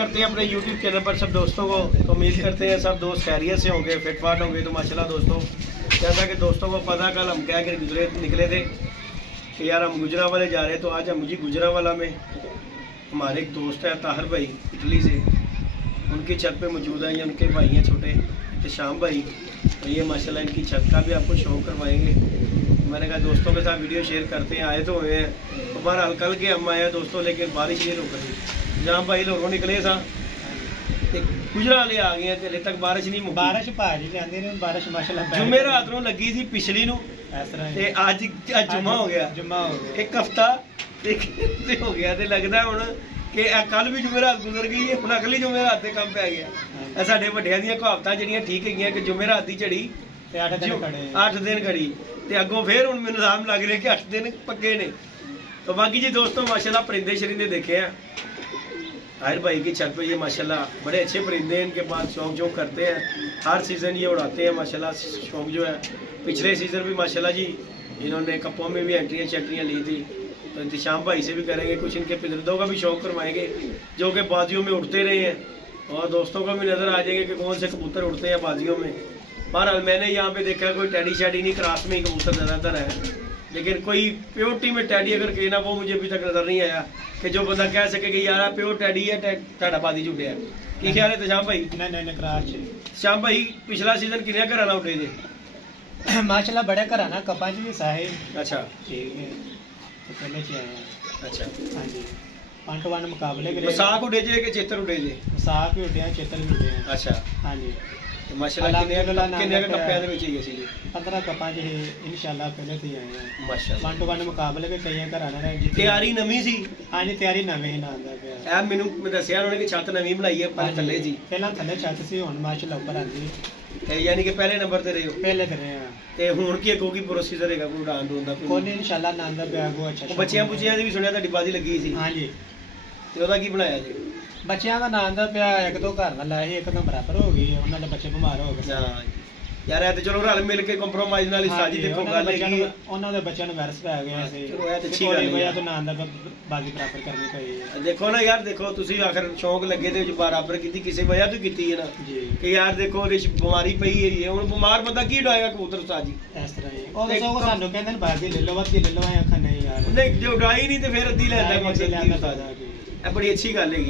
करते हैं अपने YouTube चैनल पर सब दोस्तों को। तो उम्मीद करते हैं सब दोस्त खैरियत से होंगे, फिटफाट होंगे। तो माशाल्लाह दोस्तों, जैसा कि दोस्तों को पता, कल हम कह कर निकले थे कि यार हम गुजरांवाला जा रहे हैं। तो आज हम जी गुजरांवाला में हमारे एक दोस्त है ताहिर भाई इटली से, उनकी छत पे मौजूद है। ये उनके भाई हैं छोटे इत्तिशाम भाई। तो ये माशाल्लाह इनकी छत का भी आपको शौक करवाएंगे। मैंने कहा दोस्तों के साथ वीडियो शेयर करते हैं। आए तो हुए हैं, तो बहरहाल कल के हम आए हैं दोस्तों, लेकिन बारिश नहीं रुक रही। जहाँ भाई लोगों निकले था गुजरांवाले आ गए हैं, हले तक बारिश नहीं मुक्की। बारिश भाजी लेंदे ने, बारिश माशाल्लाह जुमे रात ਨੂੰ ਲੱਗੀ ਸੀ ਪਿਛਲੀ ਨੂੰ, ਤੇ ਅੱਜ ਜੁਮਾ ਹੋ ਗਿਆ। एक हफ्ता ਤੇ ਹੋ ਗਿਆ, ਤੇ ਲੱਗਦਾ ਹੁਣ ਕਿ ਕੱਲ ਵੀ ਜੁਮੇਰਾਤ ਗੁਜ਼ਰ ਗਈ ਹੈ, ਹੁਣ ਅਗਲੀ ਜੁਮੇਰਾਤ ਤੇ ਕੰਮ ਪੈ ਗਿਆ। ਇਹ ਸਾਡੇ ਵੱਡਿਆਂ ਦੀਆਂ ਕਹਾਵਤਾਂ ਜਿਹੜੀਆਂ ਠੀਕ ਹੈਗੀਆਂ ਕਿ ਜੁਮੇਰਾਤ ਦੀ ਝੜੀ ਤੇ 8 ਦਿਨ ਖੜੀ, ਤੇ ਅੱਗੋਂ ਫੇਰ ਹੁਣ ਮੈਨੂੰ ਇਲਜ਼ਾਮ ਲੱਗ ਰਿਹਾ ਕਿ 8 ਦਿਨ पक्के ने। तो बाकी जी दोस्तों माशाल्लाह परिंदे शरिंदे देखे हैं ताहिर भाई की छत पे। ये माशाल्लाह बड़े अच्छे परिंदे हैं, इनके पास शौक शौक करते हैं, हर सीज़न ये उड़ाते हैं माशाल्लाह। शौक जो है पिछले सीज़न भी माशाल्लाह जी इन्होंने कपों में भी एंट्रियाँ चेंट्रियाँ ली थी। तो इत्तिशाम भाई से भी करेंगे, कुछ इनके परिंदों का भी शौक करवाएंगे जो कि बाजियों में उड़ते रहे हैं, और दोस्तों को भी नज़र आ जाएंगे कि कौन से कबूतर उड़ते हैं बाजियों में। बहरहाल मैंने यहाँ पे देखा कोई टैडी शैडी नहीं, क्रॉस में ही कबूतर ज़्यादातर है, लेकिन कोई प्योरिटी में टैडी अगर कहे ना, वो मुझे अभी तक नज़र नहीं आया कि जो बंदा कह सके कि यार प्योर टैडी है टाड़ा बाजी झूठे है। की ख्याल है इत्तिशाम भाई? नहीं क्रॉस इत्तिशाम भाई पिछला सीजन कितने घर आना उठे थे माशाल्लाह, बड़े घर आना कपा जी साहे। अच्छा ठीक है, तो पहले से आए। अच्छा हाँ जी, 1 to 1 मुकाबले करे। साख उड़े जे कि चेतर उड़े जे? साख भी उड़े हैं, चेतर भी उड़े हैं। अच्छा हाँ जी, माशाल्लाह कितने कप्पे ਦੇ ਵਿੱਚ ਹੀ ਸੀ? 15 कपा जी इंशाल्लाह पहले से आए हैं। माशाल्लाह 1 to 1 ਮੁਕਾਬਲੇ ਵੀ ਕਈ ਘਰ ਆਣਾ ਰਹੇ। ਤਿਆਰੀ ਨਵੀਂ ਸੀ? हाँ जी, तैयारी नवीं ही ना आंदा पिया। ਇਹ ਮੈਨੂੰ ਦੱਸਿਆ ਉਹਨਾਂ ਨੇ ਕਿ ਛੱਤ ਨਵੀਂ ਬਣਾਈ ਹੈ, ਪਹਿਲੇ ਥੱਲੇ ਸੀ। ਪਹਿਲਾਂ ਥੱਲੇ ਛੱਤ ਸੀ, ਹੁਣ ਮਾਸ਼ਾਅੱਲਾ ਉੱਪਰ ਆਂਦੀ। ਤੇ ਯਾਨੀ ਕਿ ਪਹਿਲੇ ਨੰਬਰ ਤੇ ਰਹੇ ਹੋ? ਪਹਿਲੇ ਤੇ ਰਹੇ ਹਾਂ। ਤੇ ਹੁਣ ਕੀ ਕੋਈ ਪ੍ਰੋਸੀਜਰ ਹੈਗਾ ਕੋਈ ਉਡਾਣ ਦਾ? ਕੋਈ ਨਹੀਂ, ਇੰਸ਼ਾਅੱਲਾ ਨਾ ਆਂਦਾ ਪਿਆ ਕੋ। ਅੱਛਾ, ਬੱਚਿਆਂ ਬੁੱਚਿਆਂ ਦੀ ਵੀ ਸੁਣਿਆ ਤੁਹਾਡੀ ਬਾਜੀ ਲੱਗੀ ਸੀ? हाँ जी, ਤੇ ਉਹਦਾ ਕੀ ਬਣਾਇਆ ਜੀ? ਬੱਚਿਆਂ ਦਾ ਨਾਂ ਆਂਦਾ ਪਿਆ, 1-2 ਘਰ ਨਾਲ ਲਾਏ, ਇੱਕ ਤਾਂ ਬਰਾਬਰ ਹੋ ਗਈ, ਉਹਨਾਂ ਦੇ ਬੱਚੇ ਬਿਮਾਰ ਹੋ ਗਏ। ਹਾਂ ਯਾਰ ਇਹ ਤੇ ਚਲੋ ਰਲ ਮਿਲ ਕੇ ਕੰਪਰੋਮਾਈਜ਼ ਨਾਲ ਹੀ ਸਾਜੀ ਦੇਖੋ ਗੱਲ ਹੈਗੀ। ਉਹਨਾਂ ਦੇ ਬੱਚਿਆਂ ਨੂੰ ਵਾਇਰਸ ਪੈ ਗਿਆ ਸੀ, ਚਲੋ ਇਹ ਤੇ ਅੱਛੀ ਗੱਲ ਹੈ। ਵਜ੍ਹਾ ਤੋਂ ਨਾਂ ਆਂਦਾ ਬਾਜੀ ਬਰਾਬਰ ਕਰਨੀ ਪਈ। ਦੇਖੋ ਨਾ ਯਾਰ, ਦੇਖੋ ਤੁਸੀਂ ਆਖਰ ਸ਼ੌਂਕ ਲੱਗੇ ਤੇ ਬਰਾਬਰ ਕੀਤੀ, ਕਿਸੇ ਵਜ੍ਹਾ ਤੋਂ ਕੀਤੀ ਹੈ ਨਾ ਜੀ। ਕਿ ਯਾਰ ਦੇਖੋ ਉਹਦੇ ਬਿਮਾਰੀ ਪਈ ਹੈ, ਹੁਣ ਬਿਮਾਰ ਬੰਦਾ ਕੀ ਉਡਾਏਗਾ ਕਬੂਤਰ ਉਸਤਾਦ ਜੀ? ਇਸ ਤਰ੍ਹਾਂ ਹੀ ਉਹ ਦੱਸੋ, ਸਾਨੂੰ ਕਹਿੰਦੇ ਨੇ ਬਾਜੀ ਲੈ ਲਓ, ਵੱਧ ਲੈ ਲਓ, ਐ ਅੱਖਾਂ ਨਹੀਂ ਯਾਰ ਨਹੀਂ, ਜੇ ਉਡਾਈ ਨਹੀਂ ਤੇ ਫਿਰ ਅੱਧੀ ਲੈਂਦਾ ਮਕਸਦ ਕੀ ਉਸਤਾਦ? ਇਹ बड़ी अच्छी गल है।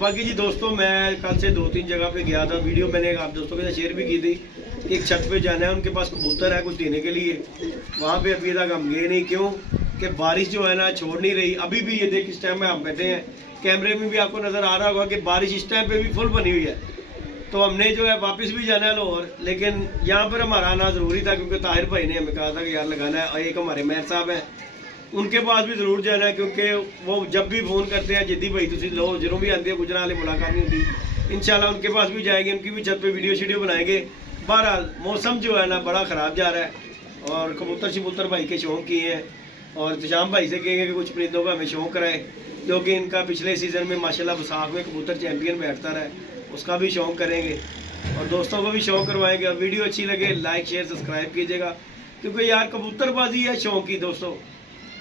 बाकी जी दोस्तों, मैं कल से 2-3 जगह पे गया था, वीडियो मैंने आप दोस्तों के साथ शेयर भी की थी कि एक छत पे जाना है, उनके पास कबूतर है कुछ देने के लिए। वहाँ पे अभी तक हम गए नहीं, क्यों कि बारिश जो है ना छोड़ नहीं रही। अभी भी ये देख इस टाइम में हम बैठे हैं, कैमरे में भी आपको नज़र आ रहा होगा कि बारिश इस टाइम पे भी फुल बनी हुई है। तो हमने जो है वापस भी जाना है लाहौर, लेकिन यहाँ पर हमारा आना ज़रूरी था क्योंकि ताहिर भाई ने हमें कहा था कि यार लगाना है। और एक हमारे मेयर साहब हैं, उनके पास भी जरूर जाना है, क्योंकि वो जब भी फ़ोन करते हैं जिद्दी भाई तुम लो जरूर भी आते हैं, गुजरांवाले मुलाकात नहीं होती। इंशाल्लाह उनके पास भी जाएंगे, उनकी भी छत पे वीडियो शीडियो बनाएंगे। बहरहाल मौसम जो है ना बड़ा ख़राब जा रहा है, और कबूतर शबूतर भाई के शौक किए हैं, और इत्तिशाम भाई से कहेंगे कि कुछ परिंदों का हमें शौक कराए, जो कि इनका पिछले सीज़न में माशाल्लाह वसाख में कबूतर चैम्पियन बैठता रहा, उसका भी शौक करेंगे और दोस्तों को भी शौक करवाएंगे। और वीडियो अच्छी लगे लाइक शेयर सब्सक्राइब कीजिएगा, क्योंकि यार कबूतरबाजी है शौक की दोस्तों,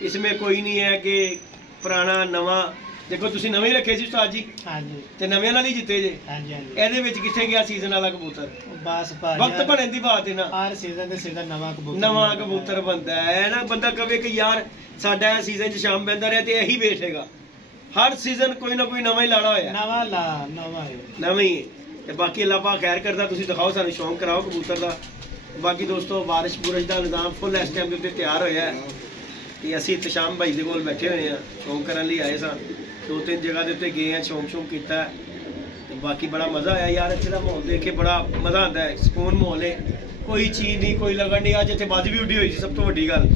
इसमें कोई नहीं है कि पुराना नवा। देखो तुसी नवे रखे सी उस्ताद जी। हाँ जी, ते नवे नाल ही जिते जे। हाँ जी, ਇਹਦੇ ਵਿੱਚ ਕਿੱਥੇ ਗਿਆ ਸੀਜ਼ਨ ਵਾਲਾ ਕਬੂਤਰ? ਬਸ ਵਕਤ ਬਣਨ ਦੀ ਬਾਤ ਹੈ ਨਾ, ਹਰ ਸੀਜ਼ਨ ਦੇ ਸੀਜ਼ਨ ਨਵਾਂ ਕਬੂਤਰ ਬੰਦਾ ਹੈ ਨਾ। ਬੰਦਾ ਕਵੇ ਕਿ ਯਾਰ ਸਾਡਾ ਇਹ ਸੀਜ਼ਨ 'ਚ ਸ਼ਾਮ ਬੰਦਾ ਰਿਹਾ ਤੇ ਇਹੀ ਵੇਟ ਹੈਗਾ, ਹਰ ਸੀਜ਼ਨ ਕੋਈ ਨਾ ਕੋਈ ਨਵਾਂ ਹੀ ਲਾਣਾ ਹੋਇਆ, ਨਵਾਂ ਹੀ। ਤੇ ਬਾਕੀ ਅੱਲਾਹ ਪਾਕ ਖੈਰ ਕਰਦਾ, ਤੁਸੀਂ ਦਿਖਾਓ ਸਾਨੂੰ ਸ਼ੌਂਕ ਕਰਾਓ ਕਬੂਤਰ ਦਾ। ਬਾਕੀ ਦੋਸਤੋ ਬਾਰਿਸ਼ ਬੁਰਿਸ਼ ਦਾ ਨਿਜ਼ਾਮ ਫੁੱਲ ਇਸ ਟਾਈਮ ਦੇ ਉੱਤੇ ਤਿਆਰ ਹੋਇਆ ਹੈ कि असी इत्तिशाम भाई के कोल बैठे हुए हैं, शौक करने लिए आए सा। 2-3 जगह के उत्ते गए हैं, शौक शौक किया। तो बाकी बड़ा मज़ा आया यार, इत्थे दा माहौल देख के बड़ा मज़ा आता है, सुकून माहौल है, कोई चीज़ नहीं कोई लगन नहीं। अज इत्थे बाजी भी उड्डी हुई सी, सब तो वड्डी गल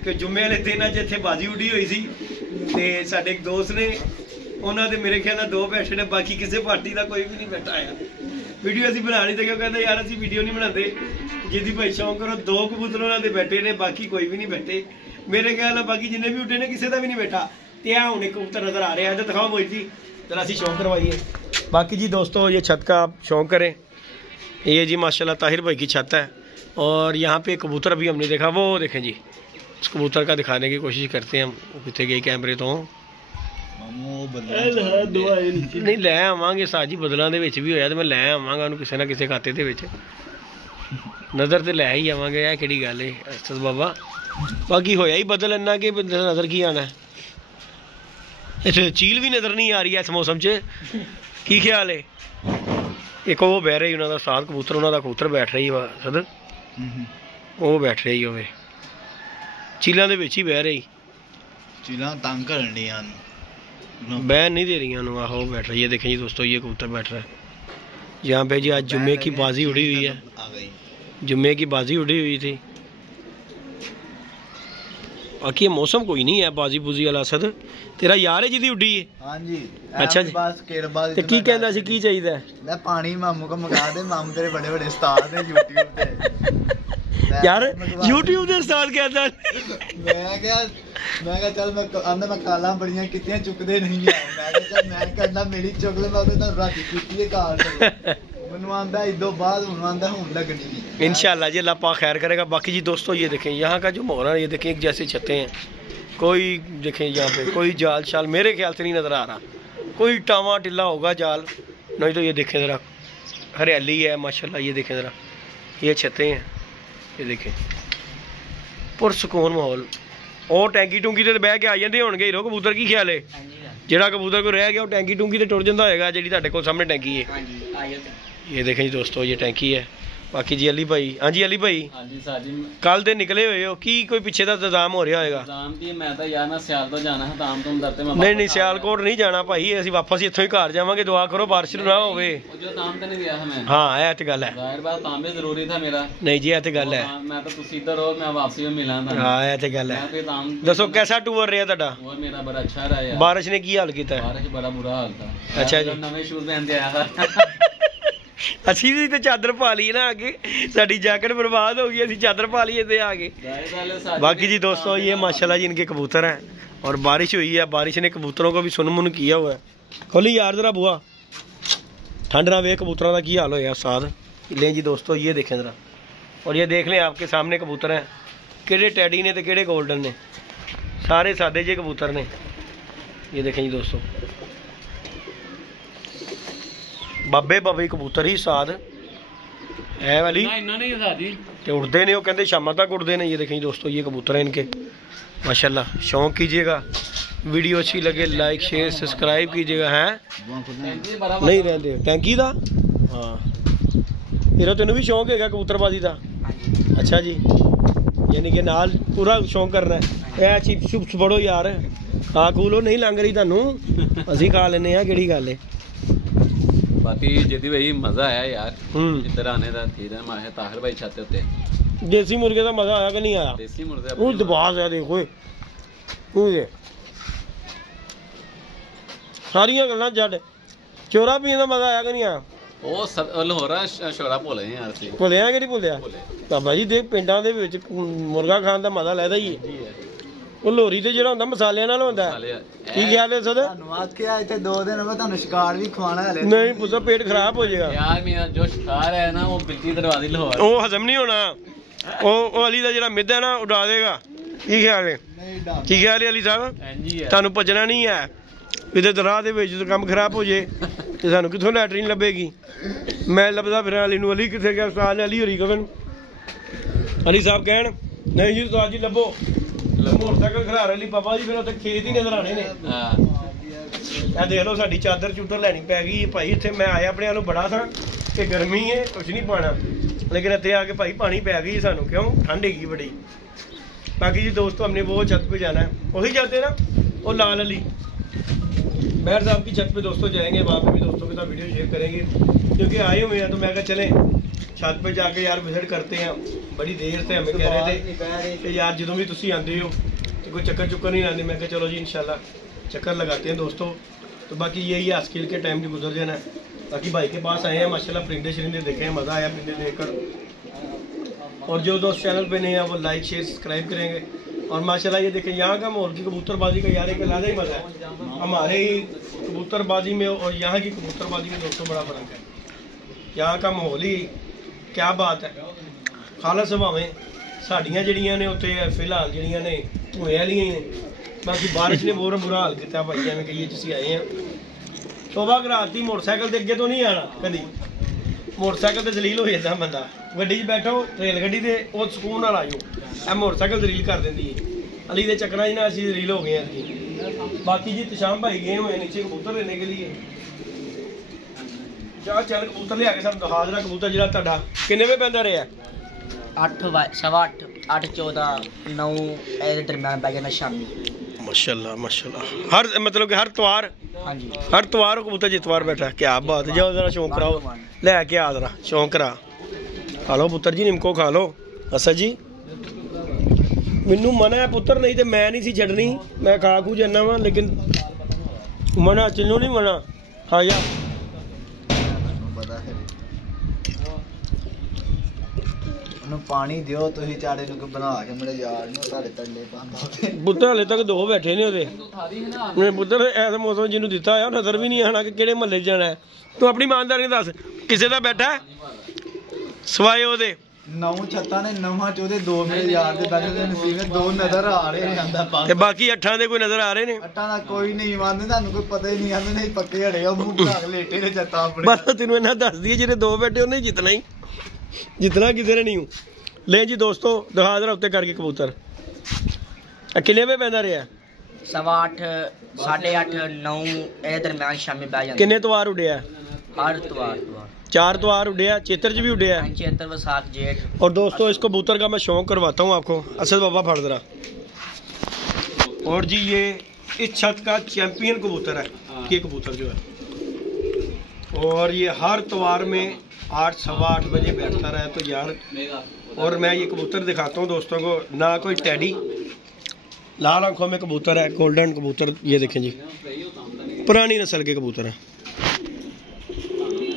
कि जुम्मे वाले दिन अज इत्थे बाजी उड्डी हुई सी। ते साडे एक दोस्त ने उन्होंने मेरे ख्याल नाल 2 बैठे ने, बाकी किसी पार्टी का कोई भी नहीं बैठा आया। वीडियो असीं बना नहीं सके, कहते यार असीं वीडियो नहीं बनाते, जिद्दी भाई शौक करो। 2 कबूतर उन्होंने बैठे ने, बाकी कोई भी नहीं बैठे मेरे ख्याल बाकी जिन्हें भी उठे ने किसी का भी नहीं बैठा। तो यह हूँ एक कबूतर नज़र आ रहा है, तो दिखाओ मोहित जी जरा असी शौक करवाइए। बाकी जी दोस्तों ये छत का आप शौक करें, ये जी माशाल्लाह ताहिर भाई की छत है। और यहाँ पे कबूतर भी हमने देखा, वो देखें जी, उस कबूतर का दिखाने की कोशिश करते हैं हम, कितने गए कैमरे तो नहीं लै आवांगे साजी बदलों के भी होया तो मैं लै आवांगा उन्होंने किसी ना किसी खाते के नज़र तो लै ही आवांगे। यह कि गल है असद बाबा, बाकी होया ही बदल इन्ना कि नज़र की आना। इतने चील भी नज़र नहीं आ रही है इस मौसम च, की ख्याल है? एक वो बह रही उन्होंने साथ कबूतर, उन्होंने कबूतर बैठ रही है सद, वो बैठ रही हो चीलों के ही बह रही, चीला तंग करन दी बहन नहीं दे रही। आहो बैठ रही है। देखें जी दोस्तों, ये कबूतर बैठ रहा है यहाँ पे जी। आज जुम्मे की बाजी उड़ी हुई है, जुम्मे की बाजी उड़ी हुई थी। बाकी ये मौसम कोई नहीं है बाजी बूजी वाला। असद तेरा यार है जिदी उड़ी है? हां जी। अच्छा जी, ते की कहंदा सी की चाहिदा? ले पानी मामू को मंगा दे, मामू तेरे बड़े बड़े उस्ताद है YouTube पे। यार YouTube दे उस्ताद कहता मैं क्या चल मैं आंदा मैं काला बड़ियां कितने चुकदे नहीं है। मैं क्या चल मैं करना मेरी चुकले मैं ओदे नाल राती कीती है कार मैनू आंदा इदो बाद हुन आंदा हुन लगनी नहीं इंशाल्लाह जी, अल्लाह पाक खैर करेगा। बाकी जी दोस्तों ये देखें यहाँ का जो माहौल है, ये देखें एक जैसे छतें हैं, कोई देखें यहाँ पे कोई जाल शाल मेरे ख्याल से नहीं नज़र आ रहा, कोई टावा टिल्ला होगा जाल, नहीं तो ये देखें ज़रा हरियाली है माशाल्लाह। ये देखें ज़रा ये छतें हैं, ये देखें पुरसकून माहौल। और टैंकी टूंकी तो बह के आ जाते होंगे हीरो कबूतर, की ख्याल है? ਜਿਹੜਾ कबूतर को रह गया वो टैंकी टूंकी तो टुर जाता होगा, जी ਤੁਹਾਡੇ ਕੋਲ सामने टैंकी है। ये देखें जी दोस्तों ये टैंकी है। बाकी जी अली भाई, हाँ जी अली भाई, कल तो निकले हुए हो की कोई पीछे का इंतजाम हो रहा होगा? नहीं नहीं सियालकोट नहीं जाना भाई, असं वापस इतों ही घर जावांगे। दुआ करो बारिश ना हो। हाँ यह तो गल है, नहीं जी यह तो गल है। हाँ यह तो गल है। दसो कैसा टूर रहा तुहाडा? बारिश ने की हाल किया? अच्छा जी, असी भी तो चादर पा ली ना आगे, साड़ी जैकेट बर्बाद हो गई, असी चादर पा ली थे आगे। बाकी जी दोस्तों ये माशाल्लाह जी इनके कबूतर हैं और बारिश हुई है, बारिश ने कबूतरों को भी सुनमुन किया हुआ है। खोली यार जरा बुआ, ठंड ना वे कबूतरों का की हाल होया साथ। लें जी दोस्तों ये देखें जरा, और ये देख लें आपके सामने कबूतर हैं, किहड़े टैडी ने तो किहड़े गोल्डन ने, सारे सादे जे कबूतर ने। ये देखें जी दोस्तों बाबे बाबे कबूतर ही साध है वाली उड़ते ने, वो कहते शाम तक उड़ते हैं। ये देखें दोस्तों ये कबूतर हैं इनके माशाल्लाह। शौक कीजिएगा, वीडियो अच्छी लगे लाइक शेयर सब्सक्राइब कीजिएगा। हैं नहीं रहते टैंकी का? हाँ हीरो तेन भी शौक है कबूतरबाजी का? अच्छा जी, यानी कि नाल पूरा शौक करना है। चिप चुप्स बड़ो यार, हाँ कूलो नहीं लंघ रही थानू, असी खा लेने कि गल है। बाकी जिदी भाई मजा आया यार इधर आने का, माहे ताहिर भाई छाते होते। देसी मुर्गे का मजा आया कि नहीं आया? देसी मुर्गे वो दबास है देखो सारियां गल्लां छड्ड, चोरा पीने का मजा आया कि नहीं आया? ਉਹ ਲਾਹੌਰਾ ਸ਼ੋਰਾ ਭੁੱਲੇ ਯਾਰ ਸੀ ਭੁੱਲਿਆ ਕਿ ਨਹੀਂ ਭੁੱਲਿਆ ਬਾਬਾ ਜੀ ਦੇਖ ਪਿੰਡਾਂ ਦੇ ਵਿੱਚ ਮੁਰਗਾ ਖਾਣ ਦਾ ਮਜ਼ਾ ਲੈਦਾ ਹੀ ਹੈ ਉਹ ਲੋਰੀ ਤੇ ਜਿਹੜਾ ਹੁੰਦਾ ਮਸਾਲਿਆਂ ਨਾਲ ਹੁੰਦਾ ਕੀ ਖਿਆਲ ਹੈ ਸਦ ਧੰਨਵਾਦ ਕਿਹਾ ਇੱਥੇ 2 ਦਿਨ ਮੈਂ ਤੁਹਾਨੂੰ ਸ਼ਿਕਾਰ ਵੀ ਖਵਾਣਾ ਹਲੇ ਨਹੀਂ ਪੁੱਛੋ ਪੇਟ ਖਰਾਬ ਹੋ ਜਾਏਗਾ यार मेरा जो शिकार है ना वो बिल्ली दरवाजे लाहौर ਉਹ ਹਜ਼ਮ ਨਹੀਂ ਹੋਣਾ ਉਹ ਅਲੀ ਦਾ ਜਿਹੜਾ ਮਿੱਧਾ ਨਾ ਉਡਾ ਦੇਗਾ ਕੀ ਖਿਆਲ ਹੈ ਕੀ ਖਿਆਲ ਹੈ ਅਲੀ ਸਾਹਿਬ ਤੁਹਾਨੂੰ ਭੱਜਣਾ ਨਹੀਂ ਹੈ ਇਹਦੇ ਦਰਾਹ ਦੇ ਵਿੱਚ ਕੰਮ ਖਰਾਬ ਹੋ ਜੇ ਤੇ ਸਾਨੂੰ ਕਿੱਥੋਂ ਲੈਟਰੀਨ ਲੱਭੇਗੀ ਮੈਂ ਲੱਭਦਾ ਫਿਰਾਂ ਅਲੀ ਨੂੰ ਅਲੀ ਕਿੱਥੇ ਗਿਆ ਉਸਤਾਦ ਨੇ ਅਲੀ ਹੋਰੀ ਕਵਨ ਅਲੀ ਸਾਹਿਬ ਕਹਿਣ ਨਹੀਂ ਜੀ ਉਸਤਾਦ ਜੀ ਲੱਭੋ मोटरसाइकिल खड़ा रही पापा जी फिर उत्थे खेत ही नजर आने ने ਇਹ ਦੇਖ ਲਓ ਸਾਡੀ ਚਾਦਰ ਚੂਟਰ ਲੈਣੀ ਪੈ ਗਈ ਭਾਈ ਇੱਥੇ ਮੈਂ ਆਇਆ ਆਪਣੇ ਵੱਲੋਂ ਬੜਾ ਸਾਂ ਕਿ ਗਰਮੀ ਹੈ ਕੁਝ ਨਹੀਂ ਪਾਣਾ ਲੇਕਿਨ ਇੱਥੇ ਆ ਕੇ ਭਾਈ ਪਾਣੀ ਪੈ ਗਈ ਸਾਨੂੰ ਕਿਉਂ ਠੰਡ ਹੈਗੀ ਬੜੀ बाकी जी दोस्तों हमने वो छत पे जाना है वही जाते हैं ना वो लाल अली मेहर साहब की छत पे दोस्तों जाएंगे वहाँ पे भी दोस्तों के साथ वीडियो शेयर करेंगे क्योंकि आए हुए हैं तो मैं कहा चलें छत पे जाके यार विजिट करते हैं बड़ी देर से हमें कह रहे थे कि यार जो भी तुम आते हो तो कोई चक्कर चुक्कर नहीं लाते मैं कहा चलो जी इंशाल्लाह चक्कर लगाते हैं दोस्तों तो बाकी यही है स्किल के टाइम भी गुजर जाना है बाकी भाई के पास आए हैं माशाल्लाह परिंदे शरिंदे देखे हैं मज़ा आया परिंदे देखकर और जो दोस्त चैनल पे नहीं है वो लाइक शेयर सब्सक्राइब करेंगे और माशाल्लाह ये देखें यहाँ का माहौल की कबूतरबाजी का यार एक अलग ही मज़ा है हमारे ही कबूतरबाजी में और यहाँ की कबूतरबाजी में दोस्तों बड़ा फ़र्क है यहाँ का माहौल ही क्या बात है खालस हवावें साड़ियाँ जड़ियाँ ने उत्ते फिलहाल जड़ियाँ ने धुएं वालियां ने ਬਾਕੀ ਬਾਰਿਸ਼ ਨੇ ਬਹੁਤ ਬੁਰਾ ਹਾਲ ਕੀਤਾ ਭਾਈ, ਜਿਵੇਂ ਕਹੀਏ ਤੁਸੀਂ ਆਏ ਆ ਤੋਬਾ ਕਰਾਤੀ। ਮੋਟਰਸਾਈਕਲ ਦੇ ਅੱਗੇ ਤੋਂ ਨਹੀਂ ਆਣਾ ਕਦੀ, ਮੋਟਰਸਾਈਕਲ ਤੇ ਜ਼ਲੀਲ ਹੋ ਜਾਂਦਾ ਬੰਦਾ। ਗੱਡੀ 'ਚ ਬੈਠੋ ਰੇਲ ਗੱਡੀ ਤੇ ਉਹ ਸਕੂਨ ਨਾਲ ਆਇਓ, ਇਹ ਮੋਟਰਸਾਈਕਲ ਜ਼ਲੀਲ ਕਰ ਦਿੰਦੀ ਹੈ। ਅਲੀ ਦੇ ਚੱਕਰਾਂ 'ਚ ਨਾ ਅਸੀਂ ਜ਼ਲੀਲ ਹੋ ਗਏ ਹਾਂ। ਬਾਕੀ ਜੀ ਤਸ਼ਾਮ ਭਾਈ ਗਏ ਹੋਏ ਨੀਚੇ ਕਬੂਤਰ ਲੈਣੇ ਕੇ लिए। ਜਾ ਚੱਲ ਕਬੂਤਰ ਲਿਆ ਕੇ ਸਾਨੂੰ ਦਿਖਾ ਦੇਣਾ। ਕਬੂਤਰ ਜਿਹੜਾ ਤੁਹਾਡਾ ਕਿੰਨੇ ਵੇ ਪੈਂਦਾ ਰਿਹਾ? 8 ਸਵਾ 8 14 9 ਇਹਦੇ ਦਰਮਿਆਨ ਬੈ ਜਾਣਾ ਸ਼ਾਮੀ। माशाल्लाह माशाल्लाह। हर मतलब कि हर त्वार, हाँ जी, हर त्वार कबूतर जितवार बैठा। क्या बात है, जाओ जरा शौक कराओ, ले के आ जरा शौक करा। खा लो पुत्र जी, निमको खा लो। अच्छा जी मैनू मना है पुत्र, नहीं तो मैं नहीं सी छड़नी, मैं खा खू जाना वा, लेकिन मना चिन्नू नहीं मना। खा जा पानी दियो तुसी चारे नु बना के मेरे यार नु सारे तल्ले पांदा। पुत्र हले तक दो बैठे ने ओदे पुत्र ऐसे मौसम जिन्नू दिता है नजर भी नहीं आना कि केड़े महल्ले जाना है। तू अपनी ईमानदारी दस किसे दा बैठा है सवाए ओदे? 9 छत्ता ने 9 चोदे 2 मेरे यार दे बैठे दे नसीब है, 2 नजर आ रहे हैं आंदा पास ते बाकी 8 दे कोई नजर आ रहे ने? 8 दा कोई नहीं आंदे, तानू कोई पता ही नहीं आंदे नहीं पक्के हड़े ओ मुंह ढाक लेटे ने छत्ता अपने। बस तेनू इन्ना दस दिए जेरे 2 बैठे उन्हें जितना ही, जितना किसी ने नहीं हूं। ले जी दोस्तों दिखा जरा उत्ते करके कबूतर किन्ने पे पैदा रहा? सवा 8 8:30 9 ਇਹਦੇ ਦਰਮਿਆਨ ਸ਼ਾਮੀ ਬੈ ਜਾਂਦਾ। किन्ने तवार उड़िया? हर तवार 4 तवार उड़िया। चेतर च भी उड़िया? चेतर वसाख जेठ। और दोस्तों इस कबूतर का मैं शौक करवाता हूँ आपको। असद बाबा फड़ जरा। और जी ये इस छत का चैंपियन कबूतर है, ये कबूतर जो है, और ये हर तवार में 8 सवा 8 बजे बैठता रहा तो यार। और मैं ये कबूतर दिखाता हूँ दोस्तों को, ना कोई टैडी, लाल आंखों में कबूतर है, गोल्डन कबूतर। ये देखें जी पुरानी नस्ल के कबूतर है,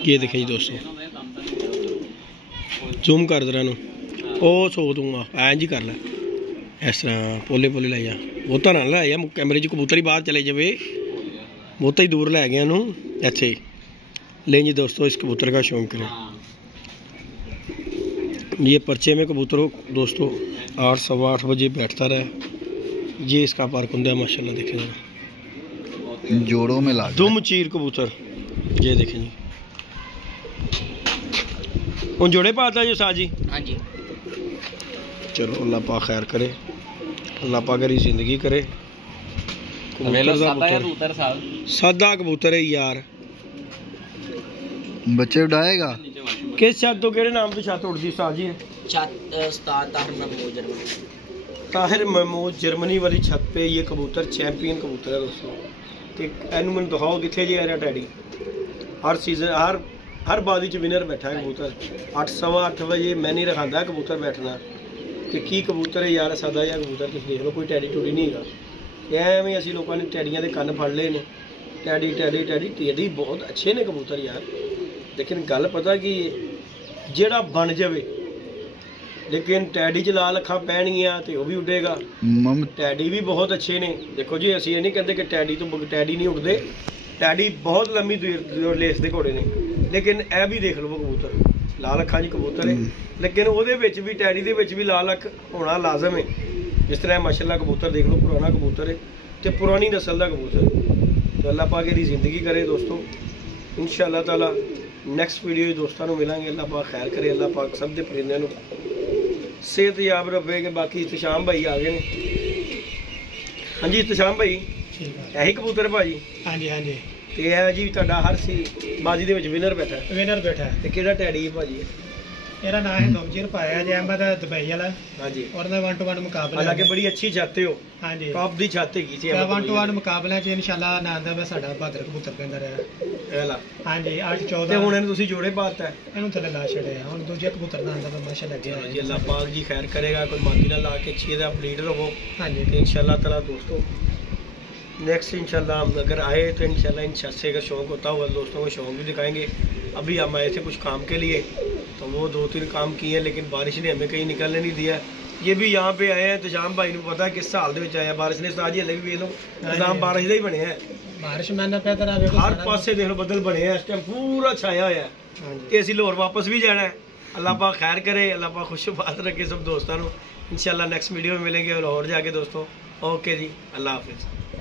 ये देखें जी दोस्तों। जूम कर दे ओ सो दूंगा ऐं जी कर लै इस तरह पोले पोले लै जा, बहुता ना लै जा कैमरे च कबूतर ही बाहर चले जावे, बहुता ही दूर लै गया नू अच्छे। ले जी दोस्तों इस कबूतर का शौक करें। ये पर्चे में कबूतर दोस्तों 8 सवा 8 बजे बैठता रहा। ये इसका पारकुंदा है माशाल्लाह, देखें जरा जोड़ों में ला दुम चीर कबूतर। ये देखें जी उन जोड़े पाता है जो साजी। हाँ जी, चलो अल्लाह पाक खैर करे, अल्लाह पाक करी जिंदगी करे। सादा कबूतर है यार। बच्चे उड़ाएगा किस छत तो केड़े नाम तो छत उड़दी साजी? छत उस्ताद ताहिर महमूद जर्मनी। ताहिर महमूद जर्मनी वाली छत पे ये कबूतर चैंपियन कबूतर है दोस्तों। ते एनू मैनू दिखाओ किथे जे आ रहा टैडी। हर सीजन हर बादी च विनर बैठा है कबूतर। 8 सवा 8 बजे मैं नहीं रखांदा कबूतर बैठना। ते की कबूतर है यार, सादा या कबूतर तुसीं देख लो, कोई टैडी टूडी नहीं हैगा। एवें असीं लोकां ने टैडियां दे कंन फड़ लए ने। टैडी टैडी टैडी टैडी बहुत अच्छे ने कबूतर यार, लेकिन गल पता कि जेड़ा बन जावे, लेकिन टैडी च लाल अखां पैणगियां ते ओह भी उडेगा। टैडी भी बहुत अच्छे ने। देखो जी असीं ये नहीं कहते कि टैडी तो टैडी नहीं उड़दे, टैडी बहुत लंबी लेस दे घोड़े ने, लेकिन ए भी देख लो कबूतर लाल अखां च कबूतर है, लेकिन ओहदे विच भी टैडी दे विच भी लाल अख होना लाजम है। जिस तरह माशाल्लाह कबूतर देख लो, पुराना कबूतर है ते पुरानी नस्ल दा कबूतर। तो अल्लाह पाक दी जिंदगी करे दोस्तों। इंशाअल्लाह ताला नैक्सट वीडियो दोस्तों मिलेंगे। अल्लाह पाक खैर करे, अल्लाह पाक सब दे परिंदे नूं सेहत याब रखे। के बाकी इतशाम भाई आ गए ने। हाँ जी इतशाम भाई यही कबूतर भाजी? हाँ जी, हाँ जी। ते है जी तुहाडा हर सी बाजी दे विच विनर बैठा है? विनर बैठा है। ते किहड़ा टैडी है भाजी? मेरा नाम है दोमजीर पाया जी, अहमद दुबई वाला। हाँ जी। और मैं 1-to-1 मुकाबला। हालांकि बड़ी अच्छी छाते हो। हाँ जी, टॉप दी छाते की सी। 1-to-1 मुकाबला च इंशाल्लाह नाम दा मैं साडा बहादुर कबूतर पैंदा रहा। एला हाँ जी 8-14 ते हुण इहनूं तुसीं जोड़े पाता है? ਇਹਨੂੰ ਥੱਲੇ ਲਾ ਛੜਿਆ। ਹੁਣ ਦੂਜੇ ਕਬੂਤਰ ਨਾਲ ਦਾ ਮਾਸ਼ਾ ਲੱਗਿਆ जी अल्लाह पाक जी खैर करेगा, कोई माती ना ला के अच्छी दा लीडर हो। हाँ जी, तो इंशाल्लाह ताला दोस्तों नेक्स्ट इंशाल्लाह हम अगर आए तो इंशाल्लाह इन छस्से का शौक होता हुआ दोस्तों को शौक भी दिखाएंगे। अभी हम आए थे कुछ काम के लिए, तो वो 2-3 काम किए, लेकिन बारिश ने हमें कहीं निकलने नहीं दिया। ये भी यहाँ पे आए हैं तो शाम भाई को पता है किस साल दे विच आया बारिश ने। साजी हले भी लो निजाम बारिश का ही बने हैं। बारिश मैंने पे तरह ਵੇਖੋ हर पासे देख लो बदल बने हैं, इस टाइम पूरा छाया होया है। हाँ जी, ते असीं लाहौर वापस भी जाना है। अल्लाह पाक खैर करे, अल्लाह पाक खुशबात रखे सब दोस्तों को। इंशाल्लाह नेक्स्ट वीडियो में मिलेंगे लाहौर जाके दोस्तों। ओके जी, अल्लाह हाफिज़।